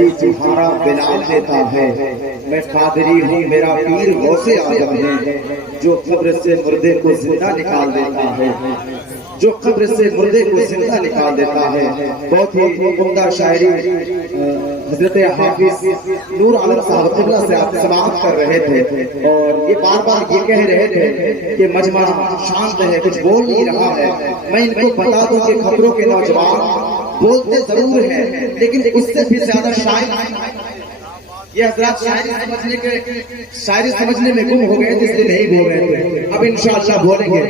مرثی تمہارا بلال دیتا ہے، میں قادری ہوں میرا پیر غوث اعظم ہے، جو قبر سے مردے کو زندہ نکال دیتا ہے، جو قبر سے مردے کو زندہ نکال دیتا ہے۔ بہت ہی عمدہ شاعری حضرت حافظ نور عالم صاحب قبلہ سے آپ سماعت کر رہے تھے، اور یہ بار بار یہ کہہ رہے تھے کہ مجمع شانت ہے، کچھ بول نہیں رہا ہے۔ میں ان کو بتا دوں کہ خبروں کے نوجوان بولتے ضرور ہیں لیکن اس سے بھی زیادہ شاعر یہ حضرات شاعری سمجھنے میں گم ہو گئے تھے، اس لیے نہیں بول رہے تھے۔ اب انشاءاللہ بولیں گے۔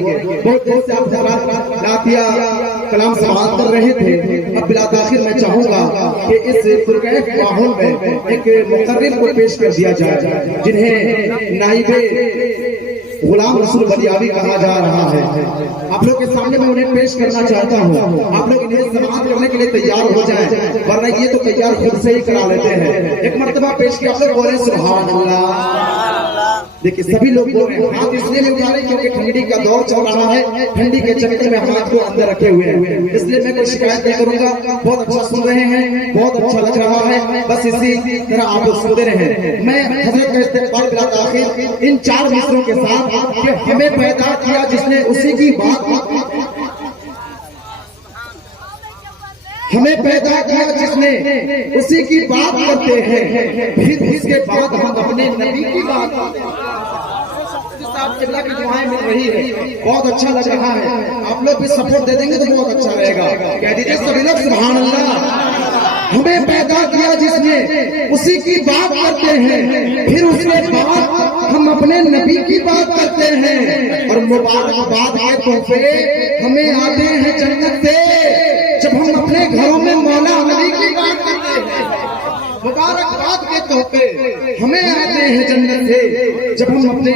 بہت دیر سے آپ حضرات نعتیہ کلام سماعت کر رہے تھے، اب بلا تاخیر میں چاہوں گا کہ اس پرکیف ماحول میں ایک مقرر کو پیش کر دیا جائے جنہیں نائب غلام رسول بلیاوی کہا جا رہا ہے۔ آپ لوگ کے سامنے میں انہیں پیش کرنا چاہتا ہوں، آپ لوگ انہیں سماعت کرنے کے لیے تیار ہو جائیں، ورنہ یہ تو تیار خود سے ہی کرا لیتے ہیں۔ ایک مرتبہ پیش کیا، آپ لوگ بولیں سبحان اللہ۔ دیکھیں سبھی لوگ بول رہے ہیں، ہاتھ اس لیے نہیں اٹھا رہے کیونکہ ٹھنڈی کا دور چل رہا ہے، ٹھنڈی کے چکر میں ہاتھ کو اندر رکھے ہوئے ہیں، اس لیے میں کوئی شکایت نہیں کروں گا۔ بہت اچھا سن رہے ہیں، بہت اچھا لگ رہا ہے، بس اسی طرح آپ لوگ سنتے رہیں۔ میں حضرت کا استقبال بلا تاخیر ان 4 مصروں کے ساتھ کہ ہمیں پیدا کیا جس نے اسی کی بات ہمیں پیدا کیا جس نے اسی کی بات کرتے ہیں، پھر اس کے بعد ہم اپنے نبی کی بات کرتے ہیں۔ قبلہ کی دعائیں مل رہی ہے، بہت اچھا لگ رہا ہے، آپ لوگ بھی سپورٹ دے دیں گے تو بہت اچھا رہے گا۔ کہہ دیجیے سبھی لوگ سبحان اللہ۔ ہمیں پیدا کیا جس نے اسی کی بات کرتے ہیں، پھر اس کے بعد ہم اپنے نبی کی بات کرتے ہیں، اور مبارکباد کے تحفے ہمیں آتے ہیں جنت سے جب ہم اپنے گھروں میں مولا علی کی بات کرتے ہیں۔ مبارکباد کے تحفے ہمیں آتے ہیں جنت سے جب ہم اپنے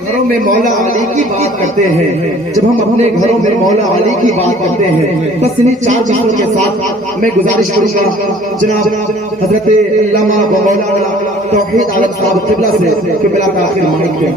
گھروں میں مولا علی کی بات کرتے ہیں، جب ہم اپنے گھروں میں مولا علی کی بات کرتے ہیں۔ بس انہیں 4 چیزوں کے ساتھ میں گزارش کروں گا جناب حضرت علامہ و مولانا توحید عالم صاحب قبلہ سے کہ بلا تاخیر مائک دیں۔